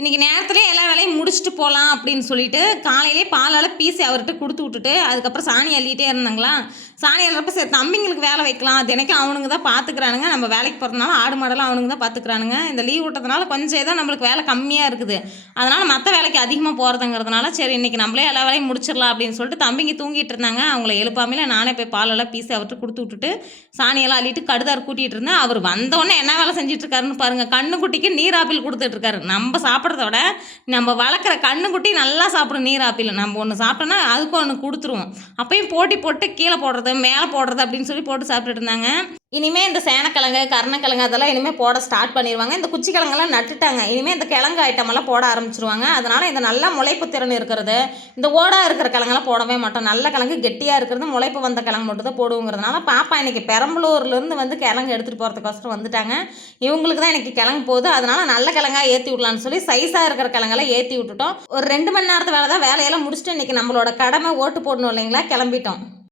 இன்றைக்கி நேரத்துலேயே எல்லா வேலையும் முடிச்சுட்டு போகலாம் அப்படின்னு சொல்லிட்டு காலையிலே பாலால் பீசி அவர்கிட்ட கொடுத்து விட்டுட்டு அதுக்கப்புறம் சாணி அள்ளிகிட்டே இருந்தாங்களா. சாணி அள்ளுறப்ப சரி தம்பிங்களுக்கு வேலை வைக்கலாம், தினைக்கும் அவனுங்க தான் பார்த்துக்கிறானுங்க. நம்ம வேலைக்கு போகிறதுனால ஆடு மாடெல்லாம் அவனுங்க தான் பார்த்துக்கிறானுங்க. இந்த லீவ் விட்டதுனால கொஞ்சம் ஏதோ நம்மளுக்கு வேலை கம்மியாக இருக்குது. அதனால் மற்ற வேலைக்கு அதிகமாக போகிறதுங்கிறதுனால சரி இன்றைக்கி நம்மளே எல்லா வேலையும் முடிச்சிடலாம் அப்படின்னு சொல்லிட்டு தம்பிங்க தூங்கிட்டு இருந்தாங்க. அவங்கள எழுப்பாமையில நானே போய் பாலெல்லாம் பீசி அவர்கிட்ட கொடுத்து விட்டுட்டு சாணியெல்லாம் அள்ளிட்டு கடுதார் கூட்டிகிட்டு இருந்தேன். அவர் வந்தோடனே என்ன வேலை செஞ்சிட்ருக்காருன்னு பாருங்கள். கண்ணுக்குட்டிக்கு நீர் ஆப்பிள் கொடுத்துட்ருக்காரு. நம்ம சாப்பிட்றத விட நம்ம வளர்க்குற கண்ணுக்குட்டி நல்லா சாப்பிடும் நீர் ஆப்பிள். நம்ம ஒன்று சாப்பிட்டோன்னா அதுக்கு ஒன்று கொடுத்துருவோம். அப்பயும் போட்டி போட்டு கீழே போடுறது மேலே போடுறது அப்படின்னு சொல்லி போட்டு சாப்பிட்டுட்டு இருந்தாங்க. இனிமேல் இந்த சேனக்கிழங்கு கருணக்கிழங்கு அதெல்லாம் இனிமேல் போட ஸ்டார்ட் பண்ணிடுவாங்க. இந்த குச்சி கிழங்கெல்லாம் நட்டுட்டாங்க. இனிமேல் இந்த கிழங்கு ஐட்டமெல்லாம் போட ஆரம்பிச்சிருவாங்க. அதனால் இந்த நல்ல முளைப்பு திறன் இருக்கிறது, இந்த ஓடாக இருக்கிற கிழங்கெல்லாம் போடவே மாட்டோம். நல்ல கிழங்கு கெட்டியாக இருக்கிறது முளைப்பு வந்த கிழங்கு மட்டும் தான் போடுவோங்கிறதுனால பாப்பா இன்றைக்கி பெரம்பலூர்லேருந்து வந்து கிழங்கு எடுத்துகிட்டு போகிறதுக்கோசரம் வந்துட்டாங்க. இவங்களுக்கு தான் இன்றைக்கி கிழங்கு போகுது. அதனால் நல்ல கிழங்காக ஏற்றி விடலான்னு சொல்லி சைஸாக இருக்கிற கிழங்கெல்லாம் ஏற்றி விட்டுட்டோம். ஒரு 2 மணி நேரத்து வேலை தான். வேலையெல்லாம் முடிச்சுட்டு இன்றைக்கி நம்மளோட கடமை ஓட்டு போடணும் இல்லைங்களா, கிளம்பிட்டோம்.